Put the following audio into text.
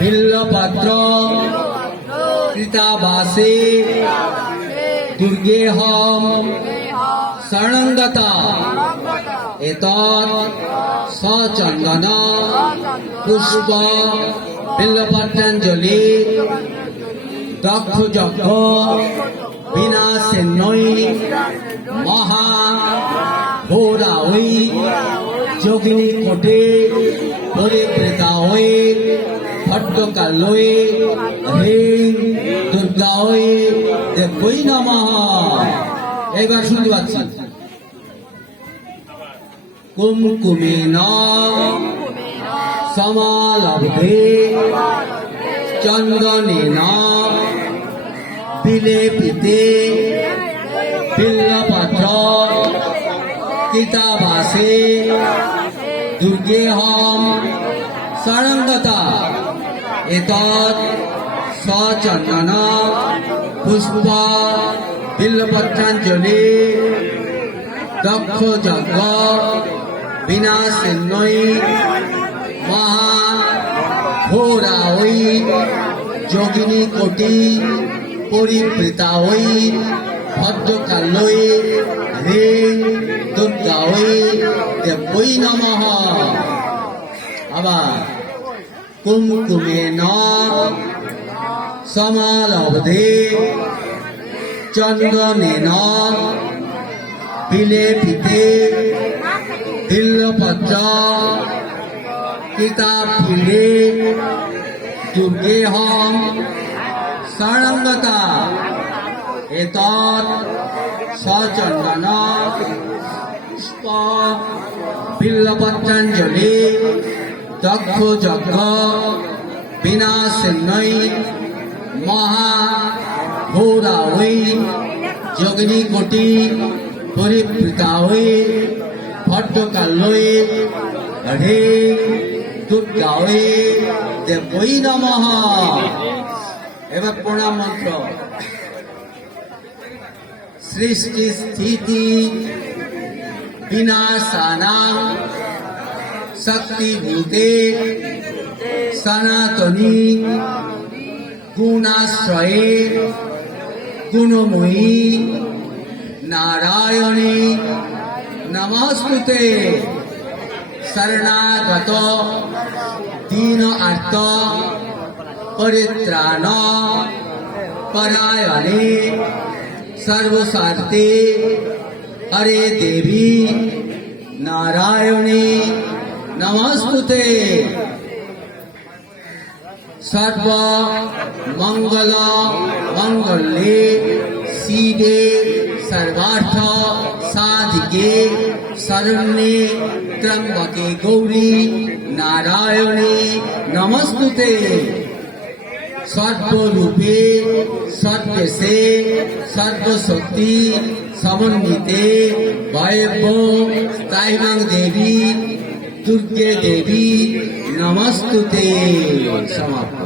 বিল্লপত্র কৃতাবাসে দুর্গেহম শরণঙ্গতা এতৎ সচন্দন পুষ্প বিল্লপত্রাঞ্জলি দক্ষ যজ্ঞ বিনাশেন্নৈ মহা ঘোরাঐ যোগিনী কোটে পরিপ্রেতাঐ ভট্টকালয় হ্রিং দুর্গায় দেবৈ নমঃ। এইবার শুনতে পাচ্ছি কুমকুমেন সমালব্ধে চন্দনেন বিলেপিতে বিল্লপত্র কৃতাবাসে দুর্গেহম শরণঙ্গতা এতৎ সচন্দন পুষ্প বিল্লপত্রাঞ্জলি দক্ষ যজ্ঞ বিনাশেন্নৈ মহা ঘোরাঐ যোগিনী কোটি পরিপ্রেতাঐ ভদ্রকালয় হ্রিং দুর্গায় দেবৈ নমঃ। আবার কুমকুমেন সমালব্ধে চন্দনেন বিলেপিতে বিল্লপত্র কৃতাফুলে দুর্গেহম শরণঙ্গতা এতৎ সচন্দন পুষ্প বিল্লপত্রাঞ্জলি দক্ষ যজ্ঞ বিনাশেন্নৈ মহা ঘোরাঐ যোগিনী কোটি পরিপ্রেতাঐ ভট্টকালয় হ্রিং দুর্গায় দেবৈ নমঃ। এবার প্রণাম মন্ত্র। সৃষ্টি স্থিতি বিনাশানাং শক্তিভূতে সনাতনী গুণাশ্রয়ে গুণময়ী নারায়ণী নমস্তুতে। শরণাগত দীন আর্ত পরিত্রাণ পরায়ণে সর্বস্বার্থে হরে দেবী নারায়ণী নমস্তুতে। সর্ব মঙ্গল মঙ্গলে শিবে সর্বার্থ সাধিকে শরণ্যে ত্র্যম্বকে গৌরী নারায়ণী নমস্তুতে। সর্বরূপে সর্বেশে সর্বশক্তি সমন্বিতে বয়ব্য স্থায়িনাং দেবী দুর্গে দেবী নমস্তুতে। সমাপ্ত।